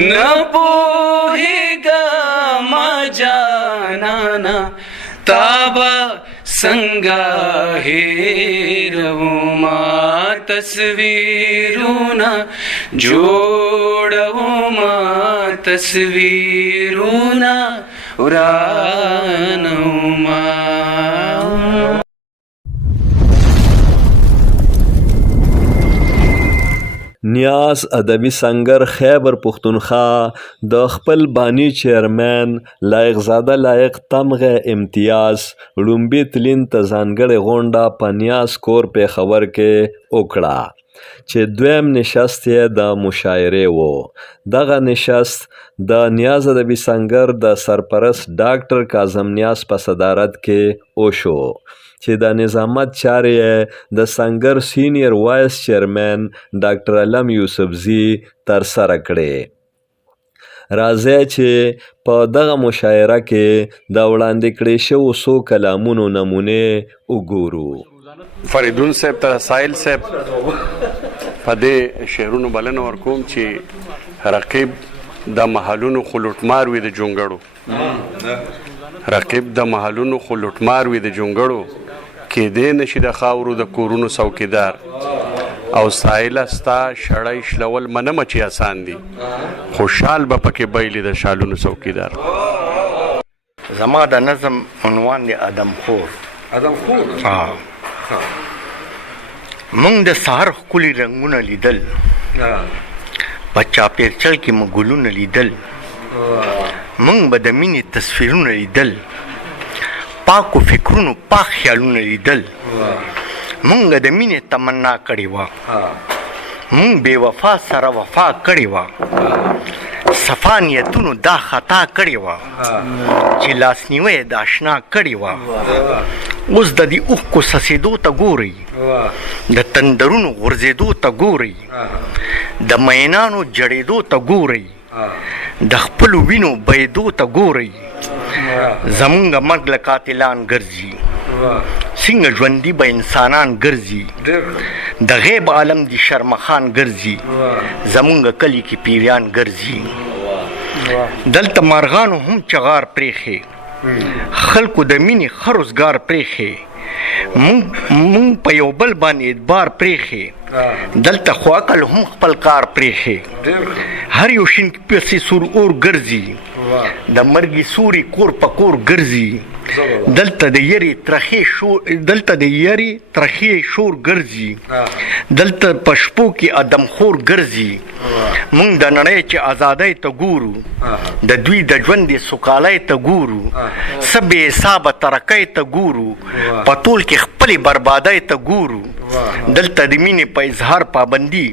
न पोहेगा मा जानाना ताबा संगा हेरवुमा तस्वीरुना जोडवुमा तस्वीरुना उरानवुमा. نیاز ادبي سنگر خیبر پښتونخوا د خپل بانی چیرمن لایق زاده لایق تمغه امتیاز لومبي تلین ته ځانګړې غونډه په نیاز کور پېښور کې وکړه چې دویم نشست یې د مشاعرې و. دغه نشست د نیاز ادبي سنگر د سرپرست ډاکټر کاظم نیاز په صدارت کې وشو چې د نظامت چارې د سنگر سینیر وایس چیرمن ډاکټر علم یوسفزي ترسره کړې. راځئ چې په دغه مشاعره کې د وړاندې کړې شوو څو کلامونو نمونې وګورو. فریدون صاحب ته سایل صاحب په دې شعرونو بلنه ورکوم چې رقیب د محلونو خو لوټمار وي د جونګړو، رقیب د محلونو خو لوټمار وي د جونګړو، کېدی نشي د خاورو د کورونو څوکیدار، او سایله ستا شړی شلول منمه چې آسان دي، خوشحال به پکې بیلي د شالونو څوکیدار. زما د نظم عنوان دی ادم خور. ادم خور؟ مونږ د سهار ښکلي رنګونه لیدل، په چاپېرچل کې مو ګلونه لیدل، مونږ به د مینې تصویرونه لیدل، پاکو فکرونو پاک خیالونه لیدل، مونږ د مینې تمنا کړې وه، مونږ بې وفا سره وفا کړې وه، صفا نیتونو دا خطا کړې وه چې لاسنیوی د اشنا کړې وه. اوس د دې اوښکو څڅېدو ته ګورئ، د تندرونو غورځېدو ته ګورئ، د مینانو جړېدو ته ګورئ، د خپلو وینو بهېدو ته ګورئ. زمونږ مرګ له قاتلان ګرځي، څنګه ژوندي به انسانان ګرځي، د غیب عالم دی شرمخان ګرځي، زمونږ کلي کې پیریان ګرځي. دلته مارغانو هم چغار پرېښې، خلکو د مینې ښه روزګار پرېښې، مونږ په یو بل باندې اعتبار پرېښې، دلته خو عقل هم خپل کار پرېښې. هر یو شین پسې سور اور ګرځي، د مرګي سوري کور په کور ګرځي، دلته د یری ترخې شور ګرځي، دلته په شپو کې ادم خور ګرځي. مونږ د نړۍ چې ازادۍ ته ګورو، د دوی د ژوند سوکالۍ ته ګورو، څه بې حسابه ترقۍ ته ګورو، په ټول کې خپلې بربادۍ ته ګورو. دلته د مینې په اظهار پابندي،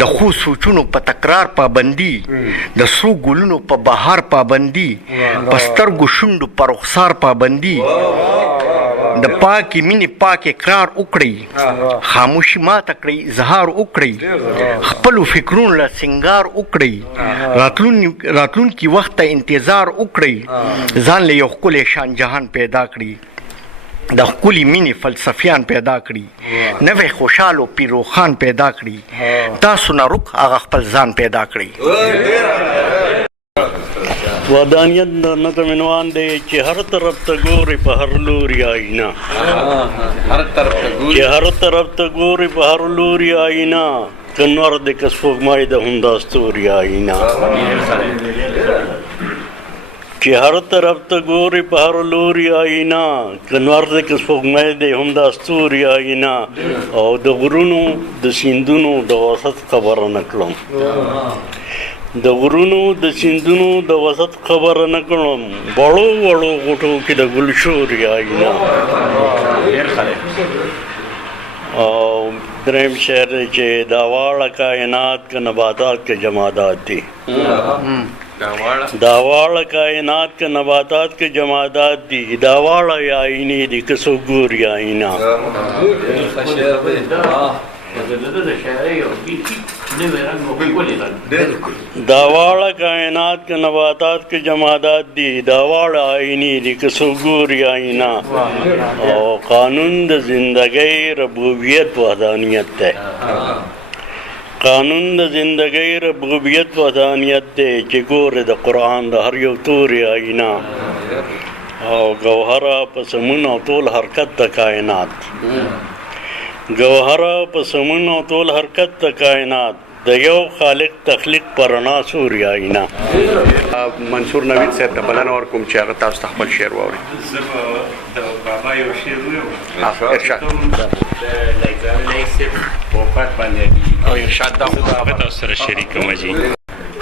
د خو سوچونو په تکرار پابندي، د سرو ګلونو په بهار پابندي، په سترګو شونډو په رخسار پابندي. د پاکې مینې پاک اقرار وکړئ، خاموشي ماته کړئ اظهار وکړئ، خپلو فکرونو له سنګار وکړئ، راتلونکي وخت ته انتظار وکړئ، ځان له یو ښکلی شان جهان پیدا کړي، د ښکلي مینې فلسفیان پیدا کړي، نوی خوشحال او پیروخان پیدا کړي، تاسو نه رک هغه خپل ځان پیدا کړي. ودانیت د نظم عنوان دی چې هر طرف ته ګوري په هر لوري آئینه، چې هر طرف ته ګوري په هر لوري آئینه، که نور دی که سپوږمۍ ده همدا ستوري آئینه، چې هر طرف ته ګوري په هر لوري آئینه، که نور دی که سپوږمۍ دی همدا ستوري آئینه. او د غرونو د سیندونو د وسط خبره نه کړم، د غرونو د سیندونو د وسط خبره نه کړم، وړو وړو غوټو کې د ګلشوري آئینه. او دریم شعر دی چې دا واړه کائنات که نباتات که جمادات دي، دا واړه کائنات که نباتات که جمادات دي، دا واړه آئینې دي که څوک ګوري آئینه. دا واړه کائنات که نباتات که جمادات دي، دا واړه آئینې دي که څوک ګوري آئینه. او قانون د زندګۍ ربوبیت وحدانیت دی، قانون د زندګۍ ربوبیت وحدانیت دی چې ګورې د قرآن د هر یو توري آیینه او ګوهره په سمون او ټول حرکت د کائنات ګوهره په سمون او ټول حرکت د کائنات د یو خالق تخلیق پر رڼا سوري آیینه. منصور نوید صاحب ته بلنه ورکوم چې هغه تاسو ته خپل شعر واوري. زه به د بابا یو شعر ویم ارشاد د لیکزامی صاحب په وفات باندې او ارشاد دا زه به هغه تاسو سره شریکوم. جي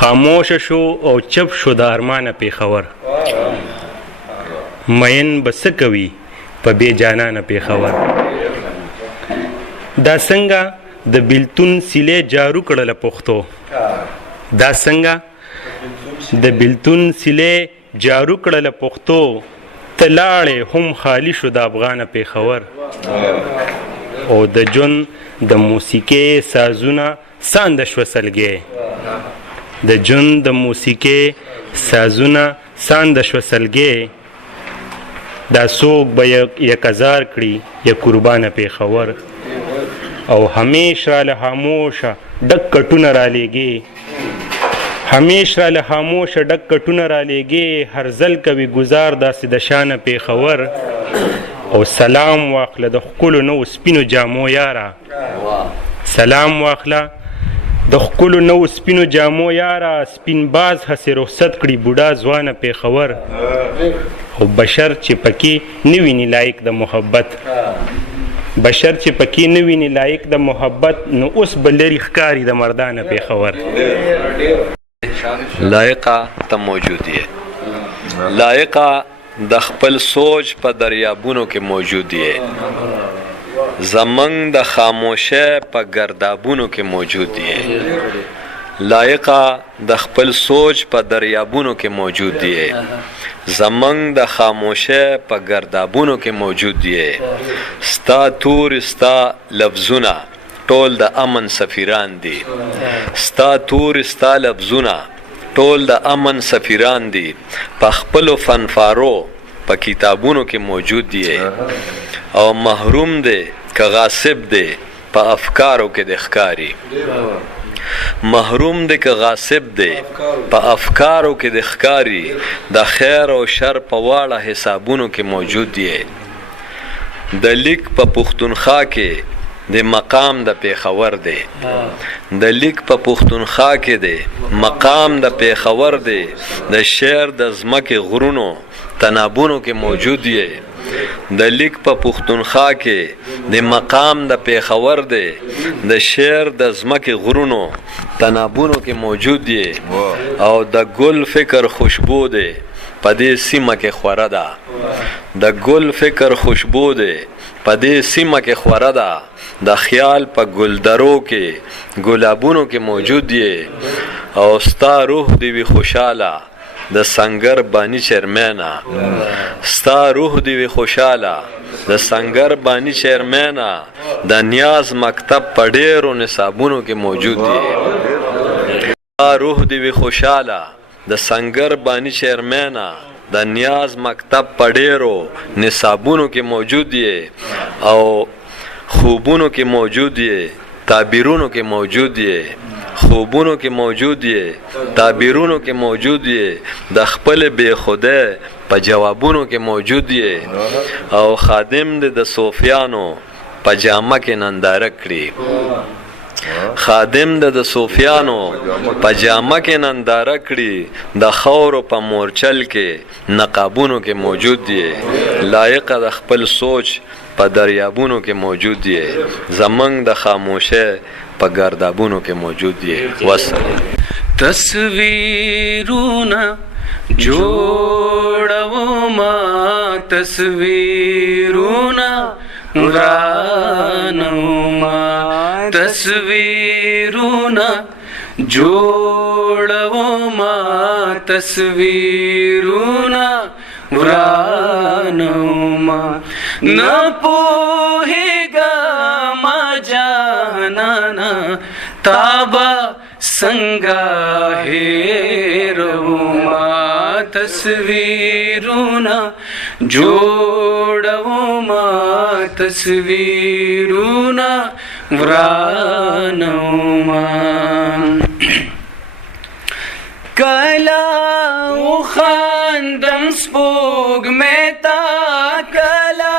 خاموش شو او چپ شو د ارمانه پېښور مین به څه کوي په بې جانانه پېښور دا څنګه د بیلتون سیلې جارو کړله پښتو دا څنګه د بیلتون سیلې جارو کړله پښتو ته لاړې هم خالی شو د افغانه پېښور او د ژوند د موسیقۍ سازونه سانده شوه سلګۍ د ژوند د موسیقۍ سازونه سانده شوه سلګۍ دا څوک به یک هزار کړي یا قربانه پېښور او همیش را له خاموشه ډک کټونه رالیږي همیش را له خاموشه ډک کټونه رالیږي هر ځل کوي ګزار داسې د شانه پېښور او سلام واخله د ښکلو نوو سپینو جامو یاره سلام واخله د ښکلو نوو سپینو جامو یاره سپین باز هسې رخصت کړي بوډا ځوانه پېښور او بشر چې پکې نه ویني لایق د محبت بشر چې پکې نه ویني لایق د محبت نو اوس به لرې ښکاري د مردانه پېښور لایقه ته موجود یې لایقه د خپل سوچ په دریابونو کې موجود یې زمنګ د خاموشه په گردابونو کې موجود یې لایقه د خپل سوچ په دریابونو کې موجود یې زمنګ د خاموشه په گردابونو کې موجود یې ستا تور ستا لفظونه ټول د امن سفیران دي ستا تور ستا لفظونه ټول د امن سفیران دي په خپلو فنفارو په کتابونو کې موجود یې او محروم دی که غاصب دی په افکارو کې د ښکاری محروم دی که غاصب دی په افکارو کې د ښکاری د خیر او شر په واړه حسابونو کې موجود یې د لیک په پښتونخوا کې د مقام د پېښور دی د لیک په پښتونخوا کې دی مقام د پېښور دی د شعر د ځمکې غرونو تنابونو کې موجود یې د لیک په پښتونخوا کې د مقام د پېښور دی د شعر د ځمکې غرونو تنابونو کې موجود یې او د ګل فکر خوشبو دی په دې سیمه کې خوره ده د ګل فکر خوشبو دی په دې سیمه کې خوره ده د خیال په ګلدرو کې ګلابونو کې موجود یې او ستا روح دی وي خوشاله د سنگر بانی چیرمنه ستا روح دی وي خوشاله د سنگر بانی چیرمنه د نیاز مکتب په ډېرو نصابونو کې موجود دی ستا روح دی وي خوشاله د سنگر بانی چیرمنه د نیاز مکتب په ډېرو نصابونو کې موجود دی او خوبونو کې موجود یې تعبیرونو کې موجود یې خوبونو کې موجود یې تعبیرونو کې موجود یې د خپل بې خودۍ په جوابونو کې موجود یې او خادم دې د صوفیانو په جامه کې ننداره کړي خادم د صوفیانو په جامه کې ننداره کړي د خاورو په مورچل کې نقابونو کې موجود یې لایق د خپل سوچ په دریابونو کې موجود یې زمنګ د خاموشه په گردابونو کې موجود یې وسلام تصویرونه جوړوما تصویرونه ورانوما تصویرونه جوړوما تصویرونه ورانوما نه پوهېږم جانانه تابه څنګه هېروما تصویرونه جوړوما تصویرونه ورانوما کلا وخاندم سپوږمۍ ته کلا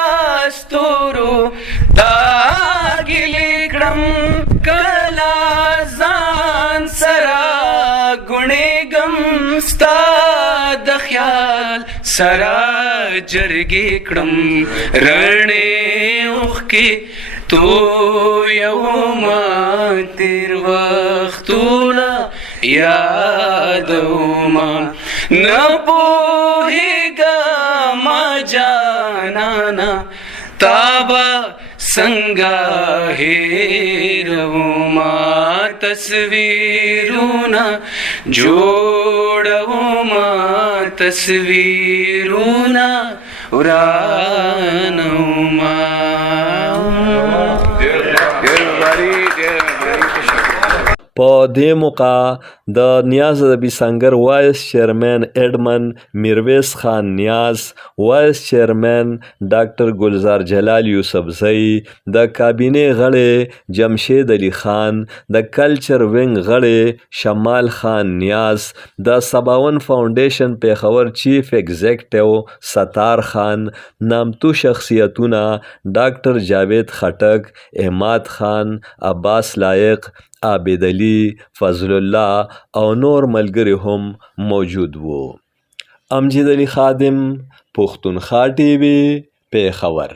ستورو تا ګیلې کړم کلا ځان سره ګڼېږم ستا د خیال سره جرګې کړم رڼې اوښکې تویومه تېر وختونه یادومه نه پوهېږم جانانه تا به څنګه هېرومه تصویرونه جوړومه تصویرونه ورانومه. په دې موقع د نیاز ادبي سنګر وایس چیرمن ایډمن میرویس خان نیاز، وایس چیرمن ډاکټر ګلزار جلال یوسفزئی، د کابینې غړی جمشید علي خان، د کلچر ونګ غړی شمال خان نیاز، د سباون فاونډیشن پیښور چیف ایگزیکټیو ستار خان، نامتو شخصیتونه ډاکټر جاوید خټک، احمد خان، عباس لایق، عابد علي، فضل الله او نور ملګري هم موجود وو. امجد علي خادم، پښتونخوا ټي وي، پیښور.